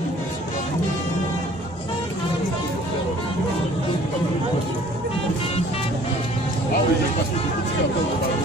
Ah oui, j'ai passé beaucoup de temps dans la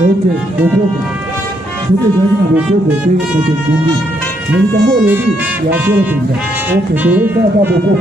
Ok, beaucoup. C'était vraiment beaucoup de pays pour te conduire. Mais le Congo aujourd'hui, il y a encore comme ça. Ok, tu veux faire pas beaucoup.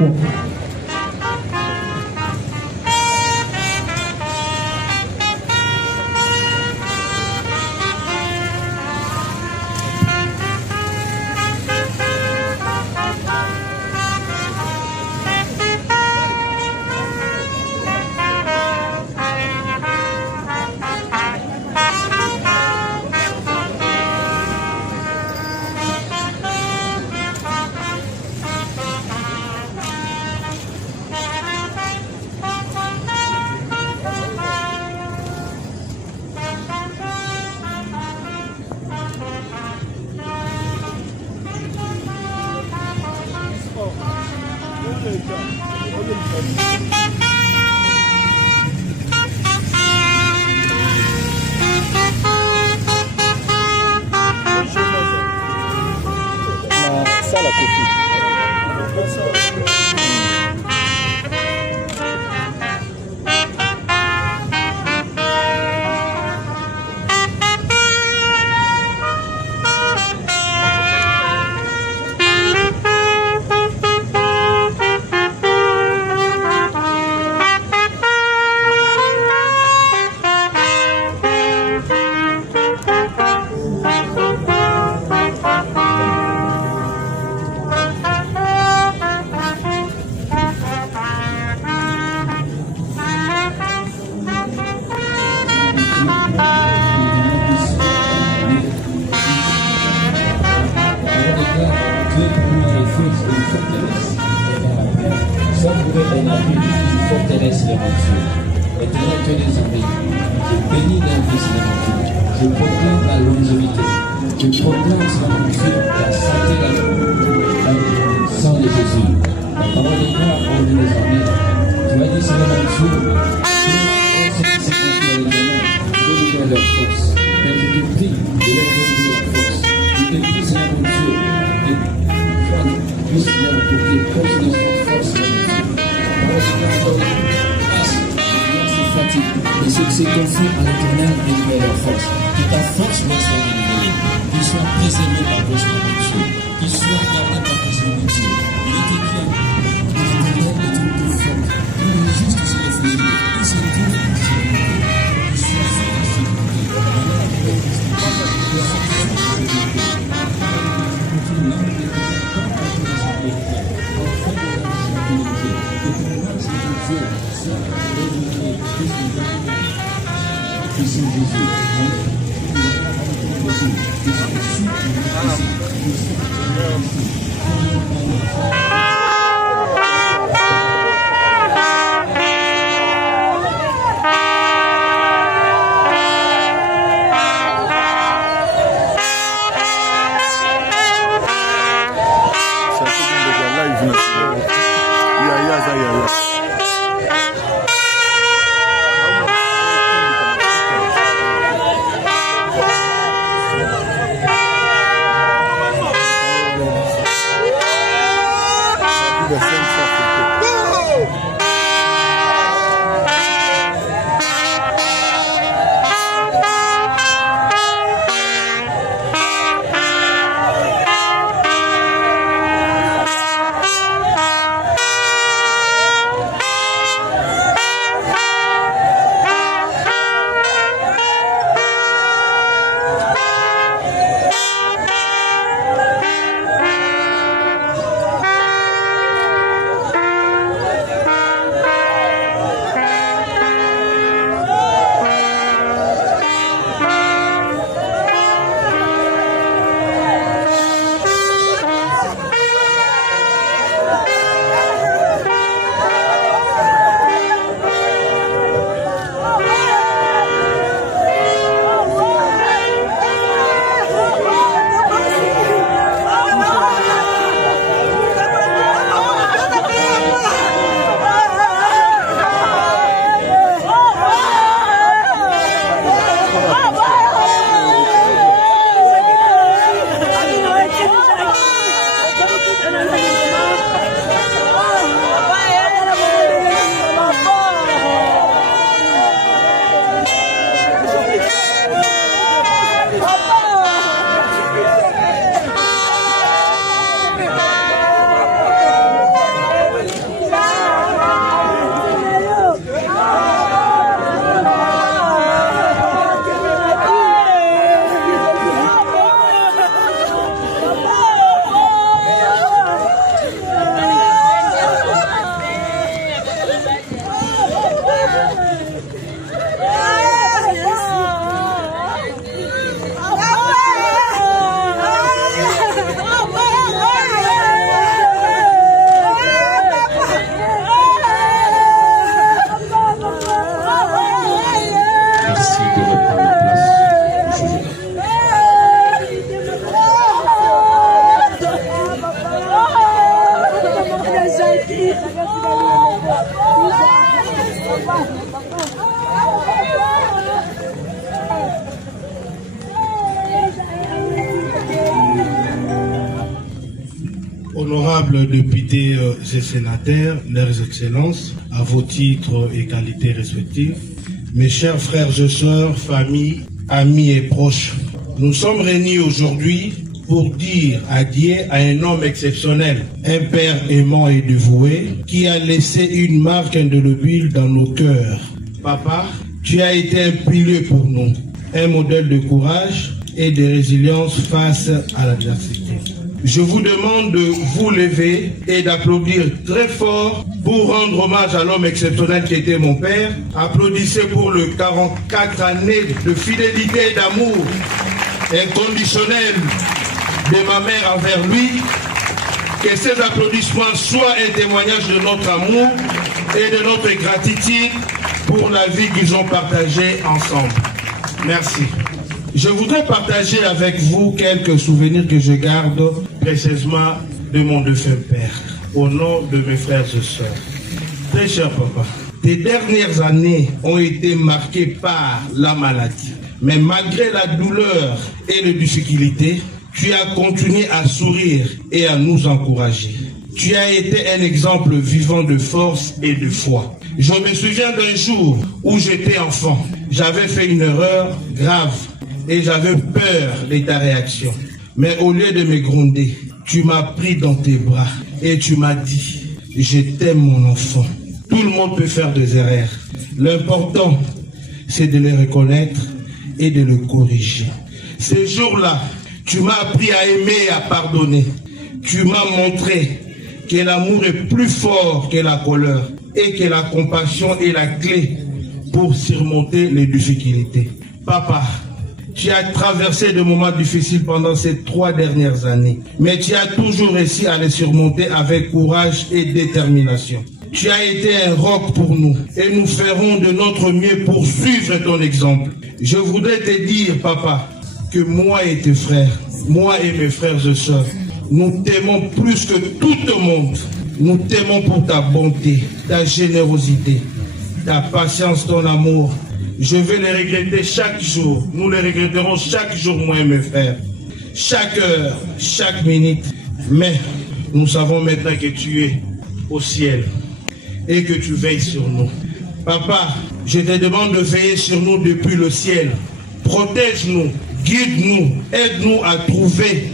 Ça, la copie. Éternel Dieu des armées, je bénis l'invité Seigneur. Je proclame la longévité, je proclame Seigneur mon Dieu la santé, la sang de Jésus. La parole de toi a ordonné les armées. Tu as dit Seigneur mon Dieu, que ceux qui se confient à l'Éternel, donne leur force. Père, je te prie de leur donner la force. Je te prie Seigneur mon Dieu, de toi, Dieu Seigneur mon Dieu, de force de son force, Seigneur mon Dieu. La parole de toi a et ceux qui se confient à l'Éternel renouvellent leur force. Que ta force leur soit renouvelée. Qu'ils soient préservés par ton Seigneur mon Dieu. Qu'ils soient gardés par ton Seigneur mon Dieu. Il est écrit l'Éternel est une plus forte. Il est juste sur les fléaux. Il se tourne et il se tourne. Il soit sur la sécurité. live. honorables députés et sénateurs, leurs excellences, à vos titres et qualités respectifs, mes chers frères et sœurs, familles, amis et proches, nous sommes réunis aujourd'hui pour dire adieu à un homme exceptionnel, un père aimant et dévoué, qui a laissé une marque indélébile dans nos cœurs. Papa, tu as été un pilier pour nous, un modèle de courage et de résilience face à l'adversité. Je vous demande de vous lever et d'applaudir très fort pour rendre hommage à l'homme exceptionnel qui était mon père. Applaudissez pour le 44 années de fidélité et d'amour inconditionnel de ma mère envers lui. Que ces applaudissements soient un témoignage de notre amour et de notre gratitude pour la vie qu'ils ont partagée ensemble. Merci. Je voudrais partager avec vous quelques souvenirs que je garde précisément de mon défunt père, au nom de mes frères et sœurs. Très cher papa, tes dernières années ont été marquées par la maladie. Mais malgré la douleur et les difficultés, tu as continué à sourire et à nous encourager. Tu as été un exemple vivant de force et de foi. Je me souviens d'un jour où j'étais enfant. J'avais fait une erreur grave et j'avais peur de ta réaction. Mais au lieu de me gronder, tu m'as pris dans tes bras et tu m'as dit « Je t'aime mon enfant ». Tout le monde peut faire des erreurs. L'important, c'est de les reconnaître et de le corriger. Ces jours-là, tu m'as appris à aimer et à pardonner. Tu m'as montré que l'amour est plus fort que la colère et que la compassion est la clé pour surmonter les difficultés. Papa, tu as traversé des moments difficiles pendant ces 3 dernières années, mais tu as toujours réussi à les surmonter avec courage et détermination. Tu as été un roc pour nous et nous ferons de notre mieux pour suivre ton exemple. Je voudrais te dire, papa, que moi et tes frères, moi et mes frères et sœurs, nous t'aimons plus que tout le monde. Nous t'aimons pour ta bonté, ta générosité, ta patience, ton amour. Je vais les regretter chaque jour. Nous les regretterons chaque jour, moi et mes frères. Chaque heure, chaque minute. Mais nous savons maintenant que tu es au ciel et que tu veilles sur nous. Papa, je te demande de veiller sur nous depuis le ciel. Protège-nous, guide-nous, aide-nous à trouver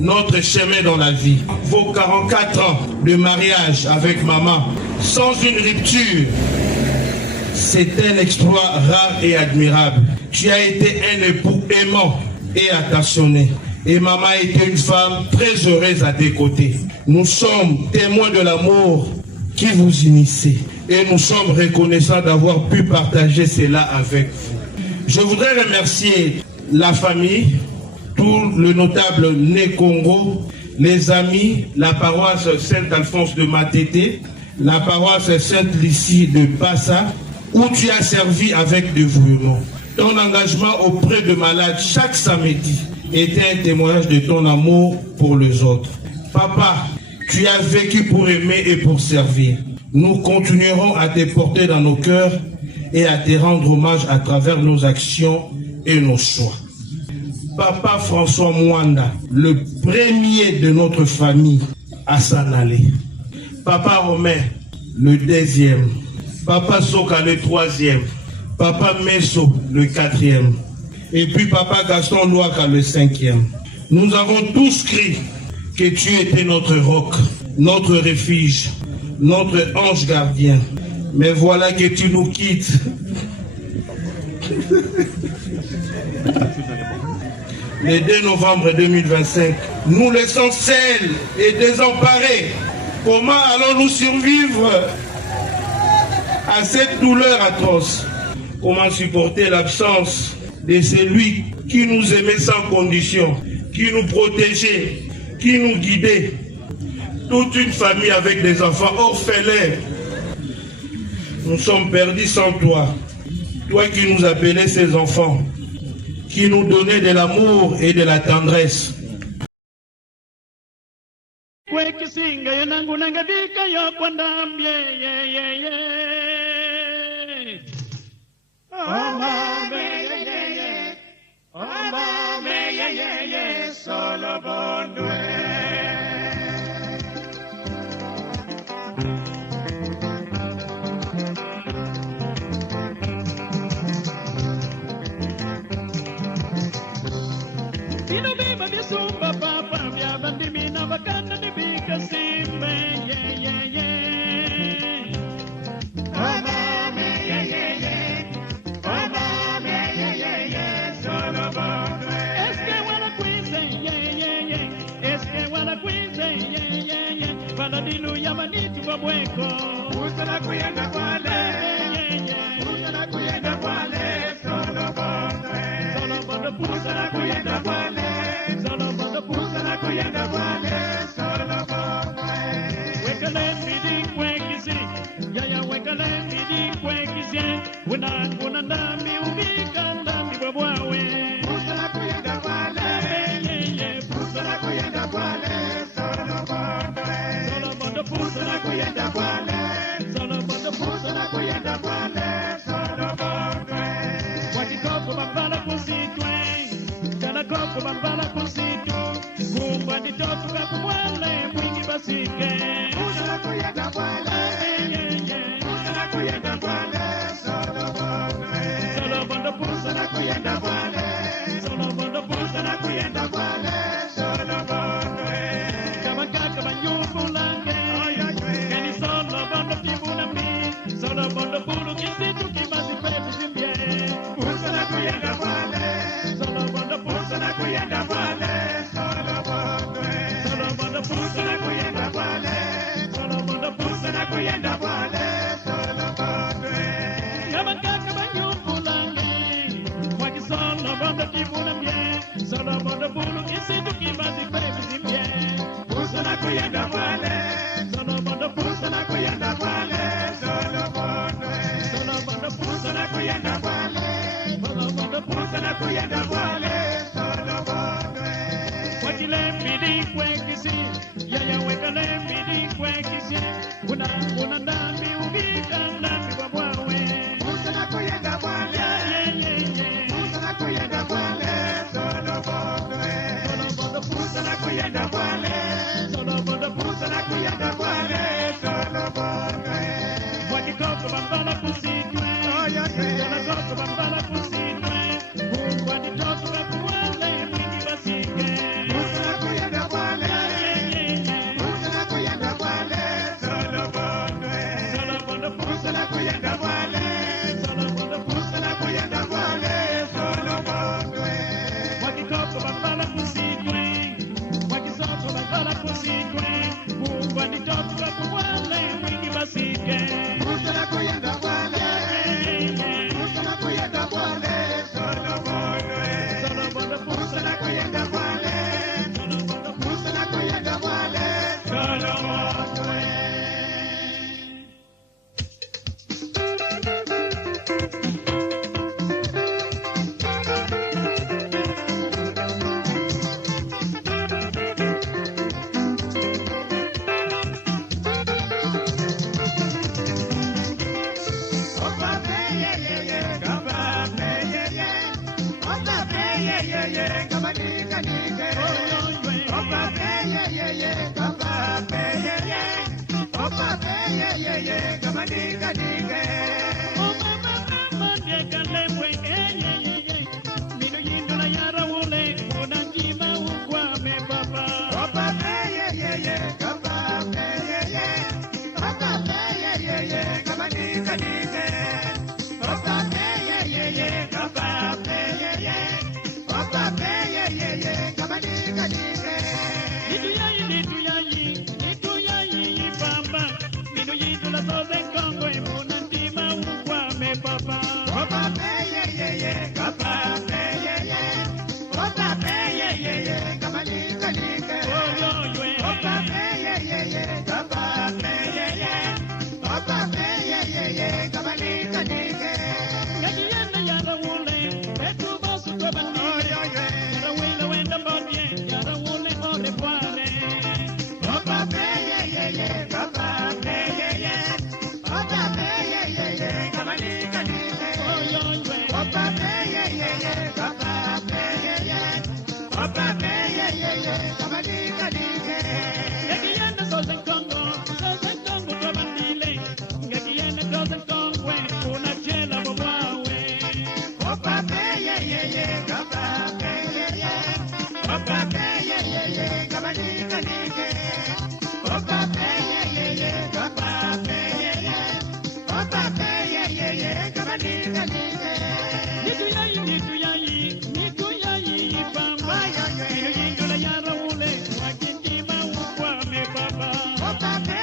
notre chemin dans la vie. Vos 44 ans de mariage avec maman, sans une rupture, c'est un exploit rare et admirable. Tu as été un époux aimant et attentionné. Et maman a été une femme très heureuse à tes côtés. Nous sommes témoins de l'amour qui vous unissait. Et nous sommes reconnaissants d'avoir pu partager cela avec vous. Je voudrais remercier la famille, tout le notable Né Congo, les amis, la paroisse Saint-Alphonse de Matete, la paroisse Sainte-Lucie de Passa, où tu as servi avec dévouement. Ton engagement auprès de malades chaque samedi était un témoignage de ton amour pour les autres. Papa, tu as vécu pour aimer et pour servir. Nous continuerons à te porter dans nos cœurs et à te rendre hommage à travers nos actions et nos choix. Papa François Mwanda, le premier de notre famille à s'en aller. Papa Romain, le 2e. Papa Soka, le 3e. Papa Messo, le 4e. Et puis Papa Gaston Louaka, le 5e. Nous avons tous crié que tu étais notre roc, notre refuge, notre ange gardien. Mais voilà que tu nous quittes. Le 2 novembre 2025, nous laissons seuls et désemparés. Comment allons-nous survivre à cette douleur atroce? Comment supporter l'absence de celui qui nous aimait sans condition, qui nous protégeait, qui nous guidait? Toute une famille avec des enfants orphelins. Nous sommes perdus sans toi. Toi qui nous appelais ses enfants, qui nous donnait de l'amour et de la tendresse. madilu ya manitu babweko usana kuyenda kwale usana kuyenda kwale solo bondo pusana kuyenda kwale solo bondo pusana kuyenda kwale solo bondo wekale midi kwekisi yaya wekale midi kwekisi una ndambi ubika ndambi babwawe pusana kuyenda kwale pusana kuyenda kwale solo bondo pusana kuyenda kwale solo bondo pusana kuyenda kwale solo bondo wakikoko bambala kusitwe kana koko bambala kusitu kumba nditofu kakumwale mwingi basike pusana kuyenda kwale pusana kuyenda kwale solo bondo pusana kuyenda kwale solo bondo pusana kuyenda kwale solo bondo kama kaka banyufulange kani solo bondo kibuna mi solo bondo bulu kisitu kimazi pepu zimbye pusana kuyenda kwale solo bondo pusana kuyenda kwale solo bondo pusana kuyenda kwale solo bondo pusana kuyenda kwale solo bondo kama kaka banyufulange waki solo bondo kibuna mi solo bondo bulu kisitu kimazi pepu zimbye pusana kuyenda kwale solo bondo pusana kuyenda kwale solo bondo pusana kuyenda kwale solo bondo pusana kuyenda kwale solo bondo wakile midi kwekisi yaya wekale midi kwekisi una ndambi ubika ndambi babwawe pusana kuyenda kwale pusana kuyenda kwale solo bondo pusana kuyenda kwale solo bondo pusana kuyenda kwale solo bondo wakikoko bambala kusitwe kana koko bambala kusitwe kungwa nditofu kakuwale mwingi basike pusana kuyenda kwale pusana kuyenda kwale solo bondo pusana kuyenda kwale solo bondo pusana kuyenda kwale solo bondo wakikoko bambala kusitwe wakisoko bambala kusitwe kungwa nditofu kakuwale mwingi basike pusana kuyenda kwale pusana kuyenda kwale solo bondo pusana kuyenda kwale solo bondo pusana kuyenda kwale solo bondo Papa,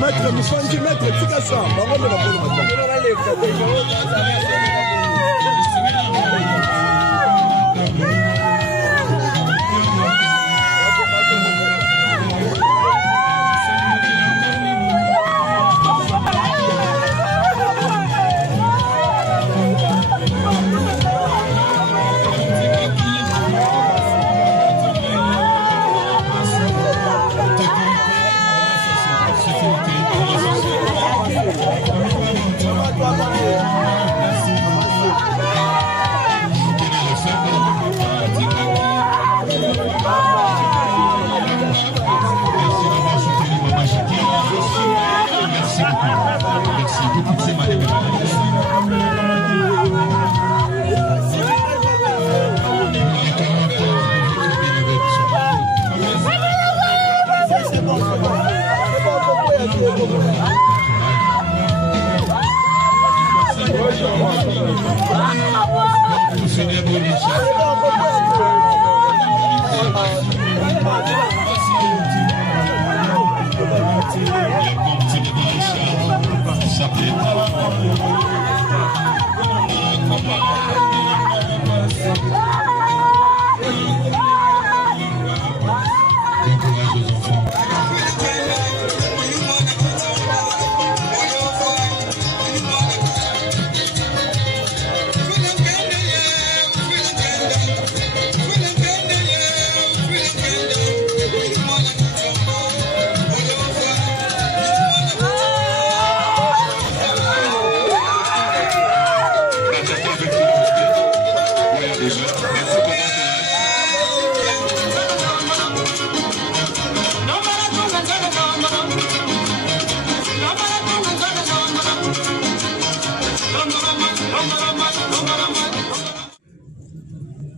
Maître, Moussanji, maître, tika ça. Maman de la bonne matin.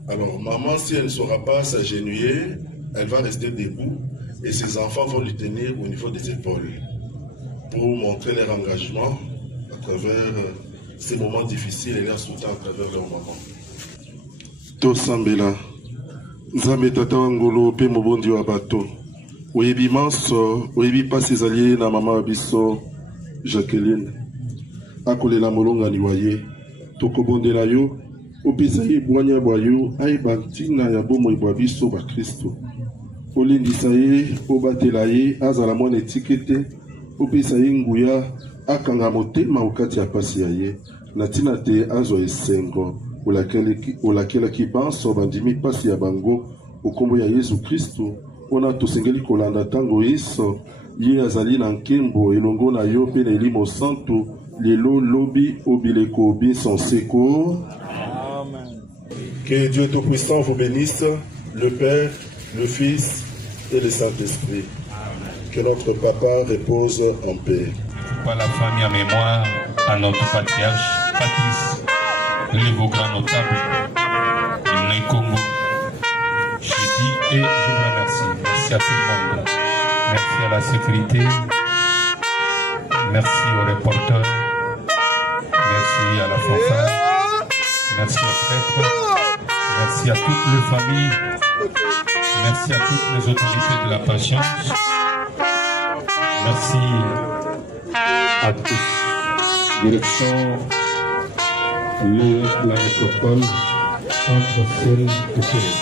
Alors, maman, si elle ne saura pas s'agenouiller, elle va rester debout et ses enfants vont lui tenir au niveau des épaules pour montrer leur engagement à travers ces moments difficiles et leur soutien à travers leur maman. Tosambela, Nzambe tata wangolo pe mobondi wa bato. Oyebi manso, oyebi pasi ezali na mama biso Jacqueline. Akolela molonga niwaye, tokobondela yo. Opesa ye bwanya bwayo ayeba ntina ya bomoi bwa biso bakristo. Olendisa ye, obatela ye, azala mwana etikete, opesa ye nguya, akanga motema okati ya pasi ya ye, na ntina te azwa esengo, olakelaki banso bandimi pasi ya bango, okombo ya Yesu Kristo, ona tosengeli kolanda tango yeso, ye azali na nkembo elongo na yo pe na elimo santo, lelo lobi obileko bien seko. Que Dieu Tout-Puissant vous bénisse, le Père, le Fils et le Saint-Esprit. Que notre Papa repose en paix. Par la famille en mémoire à notre patriarche, Patrice, le beau grand notable, le Congo. Je dis et je vous remercie. Merci à tout le monde. Merci à la sécurité. Merci aux reporters. Merci à la fanfare. Merci aux prêtres. Merci à toutes les familles. Merci à toutes les autorités de la patience. Merci à tous. Direction la métropole entre celle de Québec.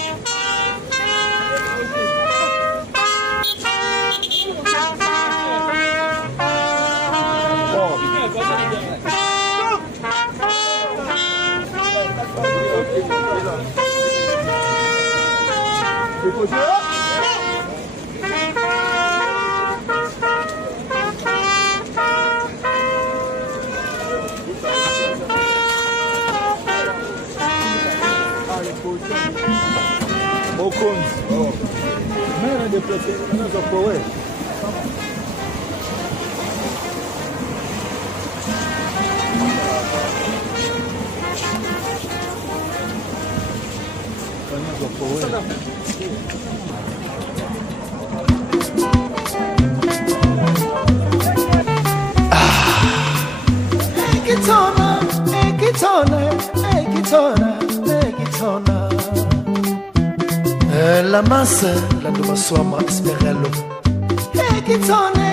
La massa, la doma suama sperello. Ekitona,